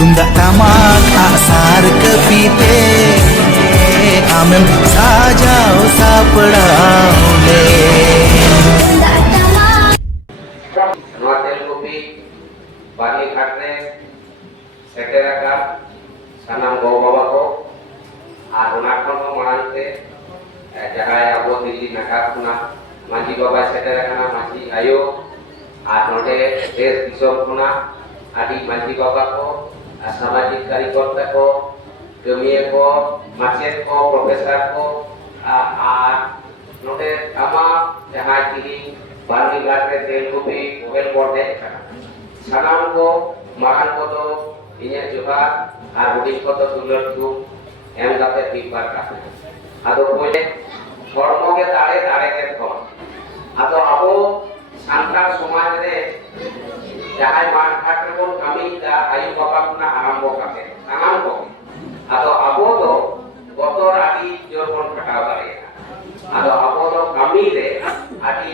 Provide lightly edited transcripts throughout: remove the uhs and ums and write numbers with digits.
Tunggak tamak aksar kepite Amem sajau sapadau नवा तेलुगुपी बानी घाटरे सेटेर आका सानाम गो बाबा को আর ওনা কোন মানতে জায়গায় আবো দিল্লি নাকা খুনা মাঝি বাবা সেটের আকা মাঝি আয়ো আর নডে দেশ দিশম খুনা আদি মাঝি বাবা को सामाजिक कार्यकर्ता को जमिए को माचेत को प्रोफेसर को আর নডে আমা জাহাজ কি बानी घाटे तेलुगुपी मोबाइल बोर्डे सानाम को मारान को तो इन्हें जोहार और हुडिंग को तो दुलर थू एम काते पीपर काते आदो कोले धर्म के तारे तारे के धर्म आदो आबो सांतार समाज रे जहाय मान घाटे को कमी दा आयु बाबा कुना आरंभ काते सानाम को आदो आबो तो गतर आदि जोर कोन खटाव दारे आदो आबो तो कमी रे आदि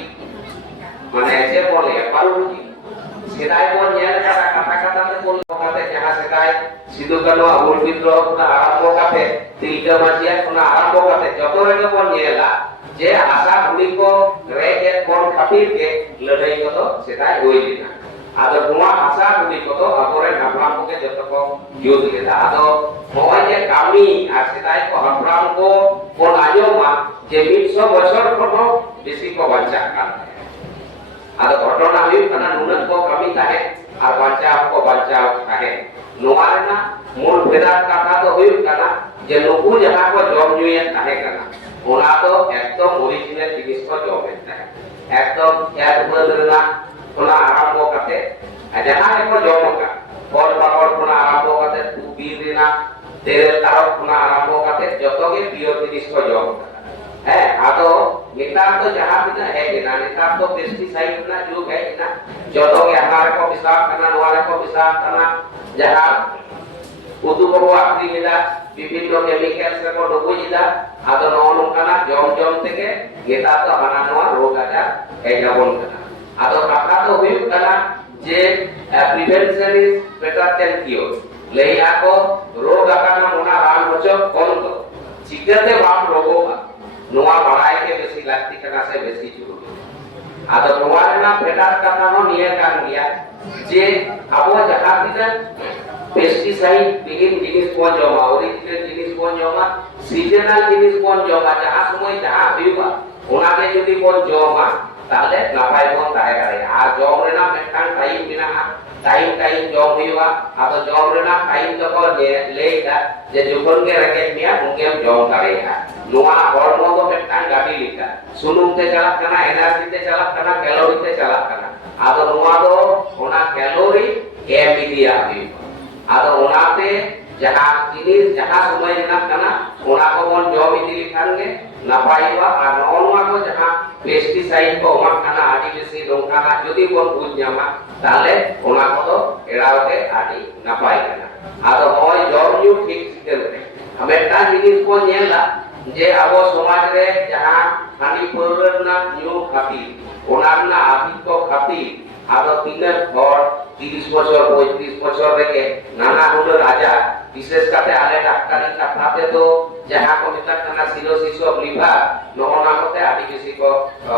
মানে যে বলে পারুকি সেটাই কোন নিয়ে কাটা কোন কথাতে যাহা সেটাই সিধু কানো আবুল বিদ্রোহ কোন আরম্ভ কাতে তিলকা মাঝিয়া কোন আরম্ভ কাতে যত রেগে কোন নিয়েলা যে আশা গুলিকো রেগে কোন খাতির কে লড়াই কত সেটাই হইলি না আদো নোয়া আশা গুলিকো তো আপরে নাপরাম কে যত কো যুদ্ধ লেদা আদো হয় যে কামি আর সেটাই কো হাপরাম কো কোন আয়োমা যে 100 বছর কোনো বেশি কো বাঁচা কাল ada घटना हुई karena nunan को कमी ताहे और बचाव को बचाव ताहे नोआरना मूल भेदात कथा तो हुई karena जे नुकु जहां को जॉब न्यूए ताहे करना ओना तो एकदम ओरिजिनल जिनिस को जॉब है एकदम याद बदलना ओना आरंभ करते जहां को जॉब का और बावर ओना आरंभ करते तू बीर देना तेरे तारक ओना आरंभ करते जतो के पियो जिनिस को जॉब है आदो नितार तो जहां भी ना है ना नितार तो पेस्टिसाइड ना जो है ना जतो के हमारे को विशाख करना नवाले को विशाख करना जहां उतु को आखरी मिला विभिन्न केमिकल से को डुबुजिदा आदो नोनो काना जम जम থেকে नितार तो हाना नवा रोग आजार है जाबन करना आदो कथा तो हुई करना जे prevention is better than cure लेया को रोग आकाना मोना राम बचो कोन तो चिकते बाप रोगो नोआ बड़ाई के बेसी लागती करना से बेसी जरूरी आदो नोआ ना फेडार करना नो नियर कान गया जे आबो जहां बिना पेस्टिसाइड बिगिन जिनिस को जमा ओरिजिनल जिनिस को जमा सीजनल जिनिस को जमा जहां समय जहां हुआ ओना के যদি কোন জমা তাহলে লাফাই কোন তাহে করে আর জম রেনা মেটান টাইম বিনা টাইম টাইম জম হইবা আদো জম রেনা টাইম তো কো লেইটা যে যখন কে রাখে মিয়া উনকে জম করেগা নোয়া হরমোন তো মেটান গাড়ি লিখা সুনুম তে চালাক কানা এনার্জি তে চালাক কানা ক্যালোরি তে চালাক কানা আদো নোয়া তো ওনা ক্যালোরি এম দিয়া হইবা আদো ওনাতে जहां जिनिस जहां समय ना कना ओना को मन जॉब इति लिखानगे नापाइवा और नोनवा को जहां पेस्टिसाइड को ओमा कना आदि बेसी दोंकाना जदि कोन बुझ जामा ताले ओना को तो एरावते आदि नापाइ कना आदो होय जॉब न्यू ठीक सिस्टम हमेटा जिनिस को नेला जे आबो समाज रे जहां हानि पुरना न्यू खाती ओना ना आदि को खाती आदो तीनर और 30 বছর 35 বছর রেখে নানা হলো রাজা বিশেষ করে আলে ডাক্তারি কাটাতে তো যাহা को मितर करना सिरोसिस ऑफ लिवर नोना होते आदि किसी को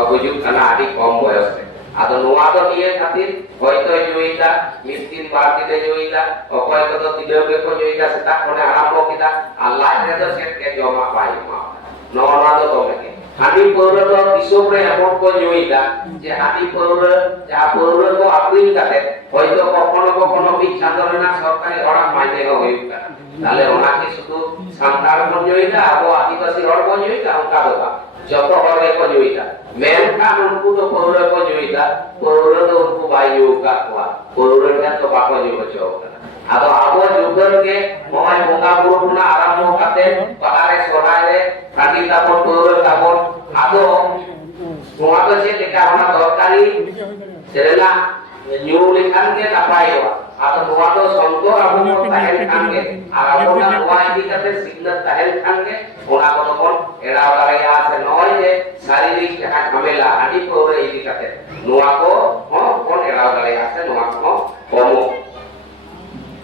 गुजुक करना आदि कम बयस में आदो नोआ तो निये खातिर হয়তো জয়িতা মিষ্টিন বাড়িতে জয়িতা অকয় কত দিলকে কো জয়িতা সেটা কোনে আরম্ভ কিতা আল্লাহ রে তো সেটকে জমা পাই মা নওনা তো তোকে হানি পৌর তো বিশ্বরে এমন কো জয়িতা যে হানি পৌর যা পৌর তো আপনি কাটে হয়তো কখনো কখনো বিচ্ছাদরে না সরকারি অর্ডার মাইনে হইতা তাহলে ওনাকে শুধু সান্তার কোন জয়িতা আবো আদিবাসী হড় কোন জয়িতা ওকা দেবা যত হড়ে কোন জয়িতা মেনখান উনকু তো পৌর কোন জয়িতা পৌর তো উনকু বায়ু का हुआ पौर का तो बाको जो बचो आदो आबो जुगन के मोय बोंगा बुरु ना आरंभ काते पहारे सोराय रे काटी तापन पौर तापन आदो नोआ तो जे लेका होना दरकारी सेरेला न्यू लेखान के नापाइवा आदो नोआ तो संतो आबो ताहेन खान के আর আবো না নोआ इदी काते सिग्नल ताहेन खान के ओना को तोन एड़ा वाला या से नय जे शारीरिक जहां झमेला आदि पौर इदी काते नोआ को हो कोन एड़ा वाला या से नोआ को कमो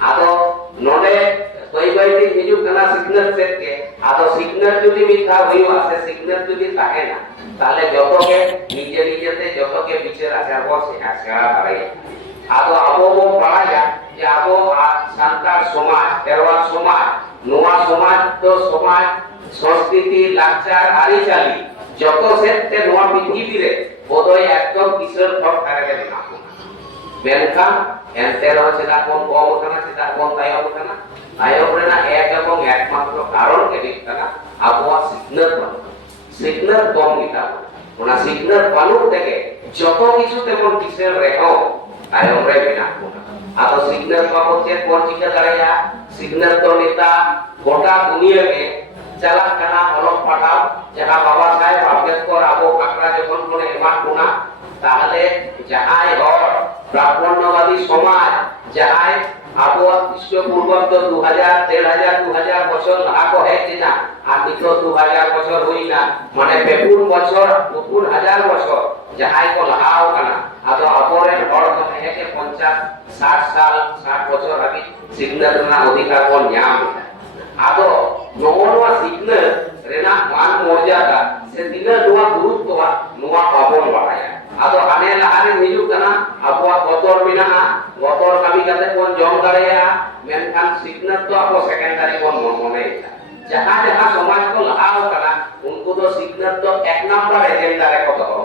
आदो नोडे कोई बाई हिजू कना सिग्नल सेट के आदो सिग्नल जुदी मिथा हुआ से सिग्नल जुदी ताहेना ताले जतो के निजे निजे ते जतो के विचार आचार बो से आशा बारे आदो आबो बो बाया जे आबो सान्तार समाज केरवा समाज नोआ समाज तो समाज संस्कृति लाचार आरिचाली जतो सेते नोआ पृथ्वी रे बोधय एकदम किशोर फट करे ना मेनका एंते रहो चेदा कोन कम kana चेदा कोन तायम kana तायम रेना एक एवं एकमात्र कारण के दिकना आबो सिग्नल कम गीता ओना सिग्नल पालू तेगे जतो किछु तेमन किसेल रेहो तायम रे बिना आबो सिग्नल पाबो चेक कोन चिका दाड़ाया सिग्नल तो नेता गोटा दुनिया में चला कना অলক পাঠাও যাহা বাবা সাহেব আম্বেদকর আবো কাকড়া যখন কোনে এমাত কোনা তাহলে যাহাই হর ব্রাহ্মণ্যবাদী সমাজ যাহাই আবো খ্রিস্টপূর্বাব্দ 2000 1500 2000 বছর আগো হেছে না আর নিতো 2000 বছর হই না মানে বেপুর বছর 20000 বছর যাহাই কো লাগাও কানা আদো আপরে হর তো হেকে 50 60 সাল 60 বছর আগে সিগন্যাল না অধিকার কোন ᱧᱟᱢ आदो नोवा सिग्नल रेना मान मर्यादा से दिना नोवा गुरुत्व नोवा बाबन बाया आदो आने लाहारे हिजु कना अबवा बतर बिना बतर कमी कते कोन जम दाड़ेया मेनखान सिग्नल तो आपो सेकेंडरी कोन मने जहां जहां समाज को लाओ कना उनको तो सिग्नल तो एक नंबर एजेंडा रे को हो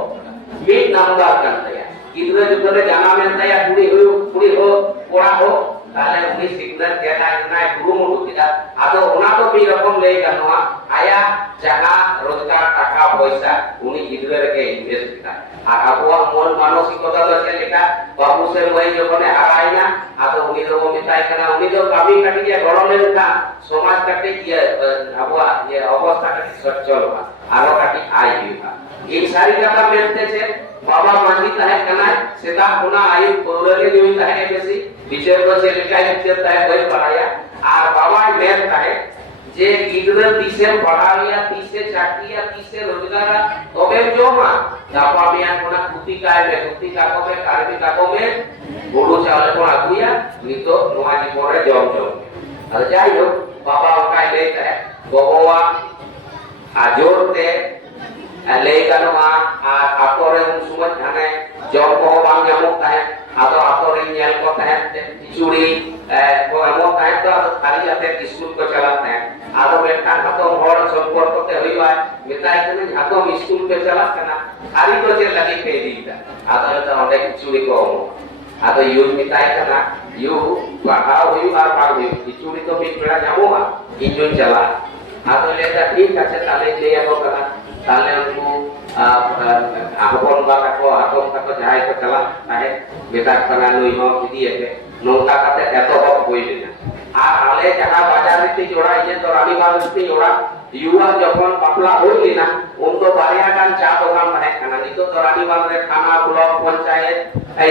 मिड नंबर kan तया गिद्रा जुगरे जाना में तया कुड़ी हो कोड़ा हो ताले उनी सिग्नल केना इतना गुरुमुटु किदा आदो ओना तो बी रकम ले गनवा आया जहां रोजगार टाका पैसा उनी गिद्रा रे इन्वेस्ट किदा আর আবহাওয়া মন মানসিকতা তো লেখা বাবু সে ওই যখন হারাই না আদো উনি তো মিটাই কেনা উনি তো কাবি কাটি যে গড়লেন না সমাজ কাটি গিয়ে আবহাওয়া যে অবস্থাটা সচ্ছল হয় আরো কাটি আই হইবা এই সারি কথা মেলতেছে বাবা মাঝি তাহে কেনা সেটা কোনা আই বললে জমি তাহে বেশি বিষয় তো সে লেখাই হচ্ছে তাহে বই পড়ায়া আর বাবা মেল তাহে যে গিদরে তিসে পড়ালিয়া তিসে চাকরিয়া তিসে রোজগার তবে জমা দাপা মিয়া কোনা কুতি কায়বে কুতি কাকবে কারবি কাকবে বড় চালে কোন আগুয়া নিতো নোয়াজি পরে জম আর যাই হোক বাবা ওকাই লেতে ভগবান আজোরতে লেগানোয়া আর আপরে সুমত ধানে জম কো বাং জামক তাহে আদো আপরে নিয়াল কো তাহে খিচুড়ি কো আমক তাহে তো খালি যাতে স্কুল কো চালাতে आदो बेटा तो हर संपर्क ते होइबा मिताई कने आदो स्कूल पे चला कना खाली तो जे लगी पे दीता आदो तो ओंडे किचुड़ी को आदो यू मिताई कना यू पढ़ाओ हुई और पढ़ हुई किचुड़ी तो भी पेड़ा जामोगा इंजन चला आदो लेता ठीक আছে তাহলে যে আবো কনা তাহলে উनको আপন বাবা को আপন को যাই को चला তাহে বেটা কনা লই হ দিয়েতে নৌকা কাতে এত হক কইবে না আর আলে যাহা বাজারে জোড়া ইয়ে তো রানী বাজারে জোড়া युवा যখন পাপলা হইলি না উন তো বারিয়া গান চা দোকান থাকে কানা নিতো তো রানী বাজারে থানা ব্লক পঞ্চায়েত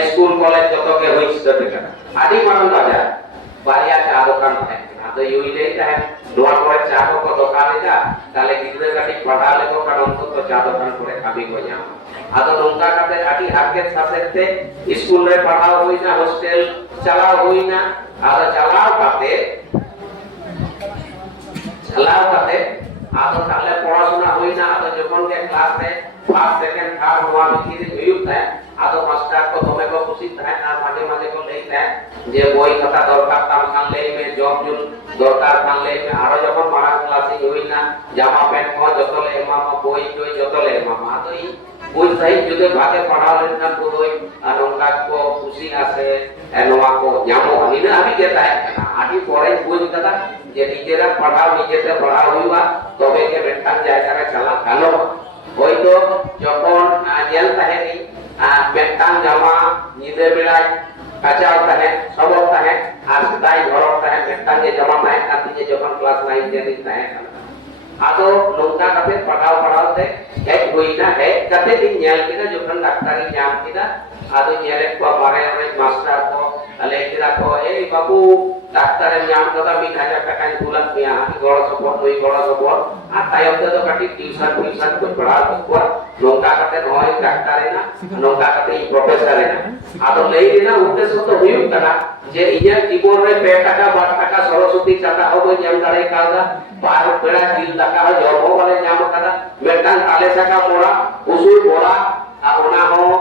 স্কুল কলেজ যতকে হইছে দেখা আদি মারন বাজার বারিয়া চা দোকান থাকে আদো ইউইলে থাকে দোয়া করে চা কো দোকান এটা তাহলে গিদরে কাটি পড়ালে তো কারণ তো চা দোকান করে খাবি কো যাও আদো নৌকা কাতে আটি হাকে সাথে স্কুল রে পড়াও হই না হোস্টেল চালাও হই না আদো চালাও কাতে आदो ताले पढ़ाशोना हुई ना आदो जखन के क्लास में फर्स्ट सेकंड थर्ड हुआ मिथिरे हुई था आदो मास्टर को तमे को खुशी था ना माजे माजे को लेई था जे बई खाता दरकार ताम खान ले में जॉब जुन दरकार खान ले में आरो जखन मारा क्लासिंग हुई ना जामा पैंट को जतले मामा बई जोई जतले मामा तो ई বই সাই যদি ভাগে পড়ালে না বই আনন্দা কো খুশি আছে এনোয়া কো জামো আমি না আমি যেটা না আদি পড়াই বই দাদা যে নিজেরা পড়াও নিজেতে পড়া হইবা তবে কে বেটান জায়গায় চালা কালো হয়তো যখন জেল তাহেনি বেটান জামা নিদে বেলায় কাঁচাও তাহে সবক তাহে আর তাই ঘরক তাহে বেটান যে জামা তাহে কাতি যে যখন ক্লাস 9 তে তাহে आदो नौका कते पढ़ाओ ते एक होइना है कते दिन न्याल किना जोखन डाक्टरी जाम किना आदो न्याले को मारे रे मास्टर को अले किरा को ए बाबू डाक्टर जाम कदा मी खाजा टका बुलत मिया गड़ सपोर्ट होई गड़ सपोर्ट आ तायम तो काटी ट्यूशन को पढ़ा को नौका कते होय डाक्टर ना नौका कते प्रोफेसर ना आदो लेई ना उद्देश्य तो हुई कना जे इया जीवन रे 2 টাকা 12 টাকা ᱥᱚᱨᱚᱥᱚᱛᱤ ᱪᱟᱸᱫᱟ ᱦᱚᱸ ᱵᱟᱹᱧ ᱮᱢ ᱫᱟᱲᱮ ᱠᱟᱣᱫᱟ ᱵᱟᱨ ᱯᱮᱲᱟ ᱡᱤᱞ ᱫᱟᱠᱟ ᱦᱚᱸ ᱡᱚᱢ ᱦᱚᱸ ᱵᱟᱞᱮ ᱧᱟᱢ ᱟᱠᱟᱫᱟ ᱢᱤᱫᱴᱟᱝ ᱛᱟᱞᱮ ᱥᱟᱠᱟᱢ ᱚᱲᱟᱜ ᱩᱥᱩᱞ ᱚᱲᱟᱜ ᱟᱨ ᱚᱱᱟ ᱦᱚᱸ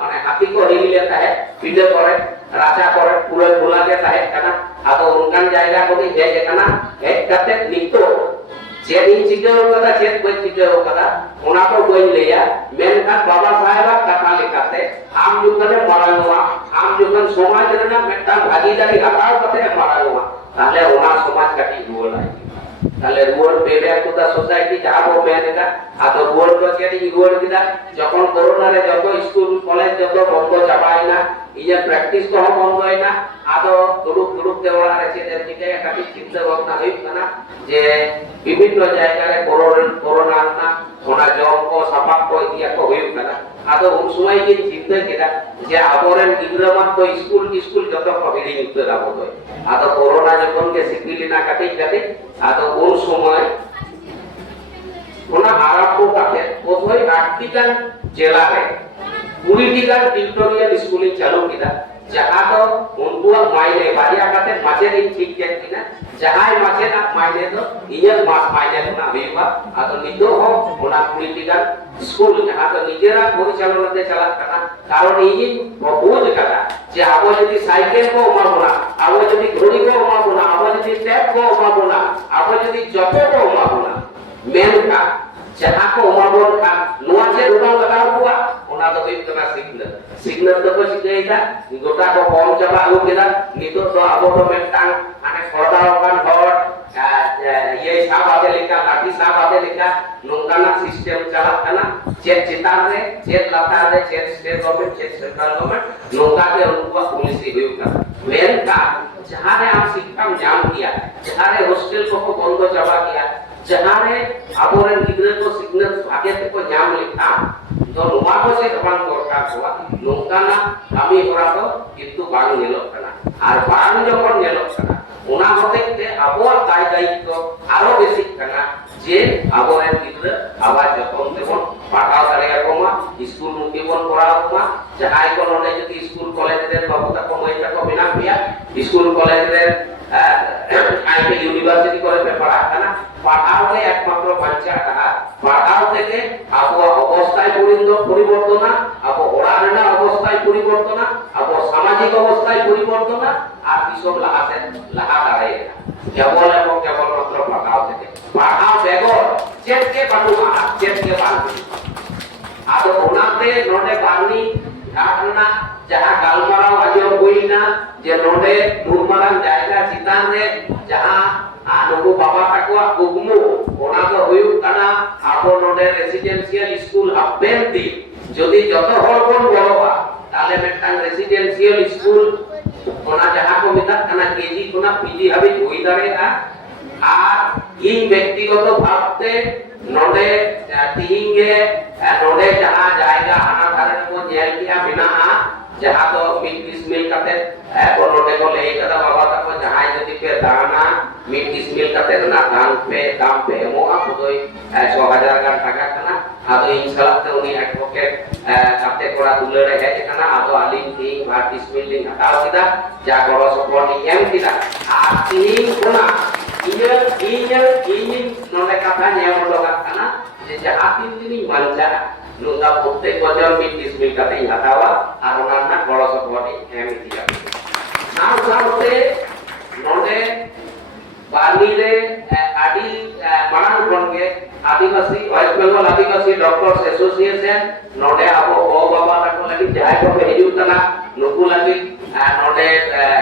মানে হাতি কো হিলে তাহে পিঠে করে রাচা করে পুরো খোলা গে তাহে কানা আদো উনকান জায়গা কোনি হেজ কানা হেজ কাতে নিতো চেদ ইন চিকাও কাদা চেদ বই চিকাও কাদা ওনা কো বই লেয়া মেনখান বাবা সাহেবা কথা লেখাতে আম যুগনে মারানোয়া আম যুগন সমাজ রেনা মেটা ভাগিদারি হাতাও কাতে মারানোয়া তাহলে ওনা সমাজ কাটি রুয়ালাই তাহলে রুয়ার পেব্যাক টু দা সোসাইটি যাবো মেনেটা আদো রুয়ার কো চেদি রুয়ার কিদা যখন করোনা রে যত স্কুল কলেজ যত বন্ধ চাবাইনা ইয়া প্র্যাকটিস কো বন্ধ হয়না আদো দুড়ুপ তে ওরা রে চেদের দিকে কাটি চিন্তা ভাবনা হইত না যে বিভিন্ন জায়গায় করোনা না ওনা জব কো সাফা কো ইয়া কো হইত না আদো উন সময় কি চিন্তা কেদা যে আবরেন গিদ্রা মত কো স্কুল যত কো হিড়ি নিতে যাবো তো আদো করোনা যখন কে সিকিলি না কাটি আদো উন সময় ওনা আরম্ভ কাতে প্রথমে 8টি গান জেলা রে 20টি গান টিউটোরিয়াল স্কুলিং চালু কিনা যাহা তো উনকুয়া মাইনে বাড়িয়া কাতে মাঝে দিন ঠিক কে কিনা যাহাই মাঝে না মাইনে তো ইয়া মাস মাইনে না হইবা আদো নিতো হ ওনা 20টি গান স্কুল যাহা তো নিজেরা পরিচালনাতে চালাত কানা কারণ এই বহুত কাটা যে আবো যদি সাইকেল কো মারবো না আবো যদি ঘড়ি কো মারবো না আবো যদি ট্যাব কো মারবো না আবো যদি যত কো মারবো না মেন কা যাহা কো মারবো কা নোয়া যে রুবাল লাগাও কুয়া ওনা তো হইত না সিগন্যাল তো শিখাইতা গোটা কো কম চাবা আগু কেদা নিতো তো আবো তো মেটাং মানে সরদারকান হর ये साब आते लिखा लाठी साब आते लिखा नोंकाना सिस्टम चालत काना चेक चितार रे चेक लातार recheck state government check central government नोंका के उनको पुलिस हुई का मेन का जहां रे आप शिक्षा जाम किया जहां रे हॉस्टल को बंद चाबा किया जहां रे आबोरन गिद्रे को सिग्नल आगे तक को जाम लिखा तो नुवा को से दबान दरकार हुआ नोंकाना আমি করা তো কিন্তু বাং নেলক কানা আর বাং যখন নেলক কানা ওনা হতে আবহাওয়ার দায় দায়িত্ব আরো বেশি কানা যে আবহাওয়ার ভিতরে আবার যখন তেমন পাঠাও দাঁড়িয়ে কমা স্কুল মুখী বন করা কমা যাহাই কোন যদি স্কুল কলেজের বাবুতা কমাই থাকো বিনা পিয়া স্কুল কলেজের আইপি ইউনিভার্সিটি করে পড়া কানা পাঠাওতে একমাত্র বাচ্চা টাকা পাঠাও থেকে আবহাওয়া অবস্থায় পরিবর্তন আবো ওড়ানা অবস্থায় পরিবর্তন আবো সামাজিক অবস্থায় পরিবর্তন আর কিসব লাহা দাঁড়ায় কেবল এবং কেবলমাত্র পাঠাও থেকে পাঠাও বেগর চেটকে পাঠুমা চেটকে পাঠু আদো ওনাতে নোডে বাংনি ঘাটনা যাহা গালমারাও আজও বইনা যে নোডে নুরমারাং জায়গা চিতান রে যাহা আনুকু বাবা তাকুয়া কুকমু ওনা তো হইউ কানা আবো নোডে রেসিডেন্সিয়াল স্কুল আপেন্তি যদি যত হল কোন বলবা তাহলে মেটাং রেসিডেন্সিয়াল স্কুল ওনা যাহা কো মিতা কানা কেজি কোনা পিজি হাবি হই দাঁড়ায় আর এই ব্যক্তিগত ভাবতে নোডে তিহিঙ্গে নোডে যাহা জায়গা আনা ধারে কো জেল কিয়া বিনা যাহা তো মিট মিল কাতে কোন নোডে কো লেই কাদা বাবা তাকো যাহাই যদি পে দানা মিট মিল কাতে না দাম পে মোয়া পুদই 6000 গান টাকা কানা আদো ইনশাআল্লাহ তে উনি অ্যাডভোকেট কাতে কোড়া তুলে রে হেজ কানা আদো আলিম তি মার্টিস বিল্ডিং হাতাও কিদা যা গড় সপোর্ট এম কিদা আর তিন কোনা ini nolak katanya yang menolak karena sejak hati ini manja nunggu putih bocor mitis kata yang tawa arunana kalau seperti yang tidak sampai nolak bani le adi marang konge आदिवासी waste Bengal आदिवासी doctors association नोडे आबो ओ बाबा तक लगी जाय को हिजु तना नुकु लगी नोडे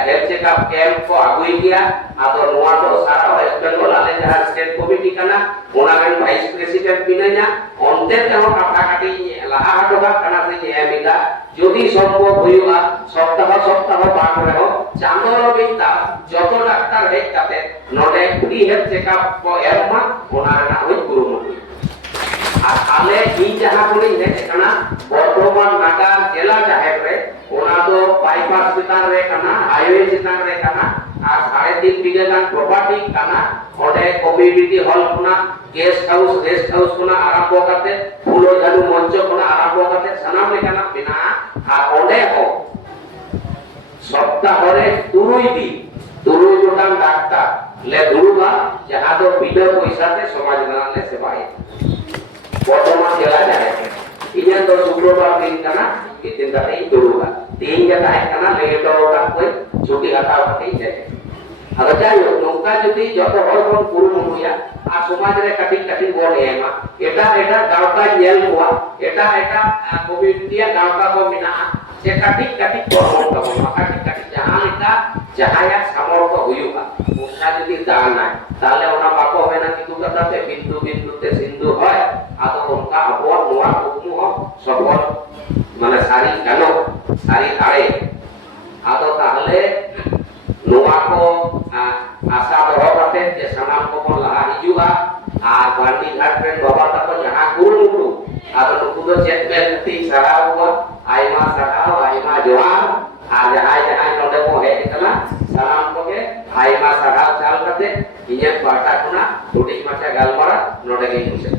health checkup camp को आगुई किया आदो नोआ तो सारा वेस्ट बेंगल आले जहां स्टेट कमिटी कना ओनागन वाइस प्रेसिडेंट बिनया ओनते तेहो कथा काटी लाहा हटोगा कना से एमिका যদি সম্ভব হইবা সপ্তাহ পার রেও চান্দর বিতা যত ডাক্তার হেক কাতে নডে ফ্রি হেলথ চেকআপ কো এরমা ওনার না হই গুরুমুখী আর তালে এই যাহা বলি হেক কানা বর্তমান নাগার জেলা জাহের রে ওনা তো বাইপাস চিতান রে কানা হাইওয়ে চিতান রে কানা আর 3.5 বিঘা গান প্রপার্টি কানা ওডে কমিউনিটি হল কোনা गेस्ट हाउस कोना आरंभ करते फूलो झालू मंच कोना आरंभ करते सनाम लेकाना बिना आ ओडे हो सप्ताह रे तुरुई गोटा गोटान डाक्तार ले दुड़ुबा जहां दो बिना पैसा ते समाज नाम ले सेवाए बर्तमान जिला जाए इन्हें तो शुक्रवार दिन कना इतने कते दुड़ुबा तीन जगह है कना लेट होगा कोई छुट्टी हटाओ कते जाए अगर जायो नौका जुदी जतो हर बन कुरुमुया आ समाज रे कटिक कटिक बोल एमा एटा एटा गावता येल हुआ एटा एटा कोविडिया गावता को मिना जे कटिक कटिक बोल तबो कटिक कटिक जहां लेका जहां या सामर्थ हुयुगा उसा जुदी दान है ताले ओना बाको होना कि तू कताते बिंदु बिंदु ते सिंधु হয় आदो उनका अबवा नुआ कुकमु हो सफल माने सारी गानो सारी आड़े आदो ताहले नुआ को आशा दो कते जे सनाम को बन लहा हिजुगा आ बांडी घाट रे बाबा तको जहां कुरुमुटु आदो नुकु दो चेक बेनती सरावा आइमा सराव आइमा जोहार आ जहां जहां नोडे को हे कना सलाम को के आइमा सराव चाल कते इने बाटा खुना थोड़ी माचा गालमारा नोडे के मुसे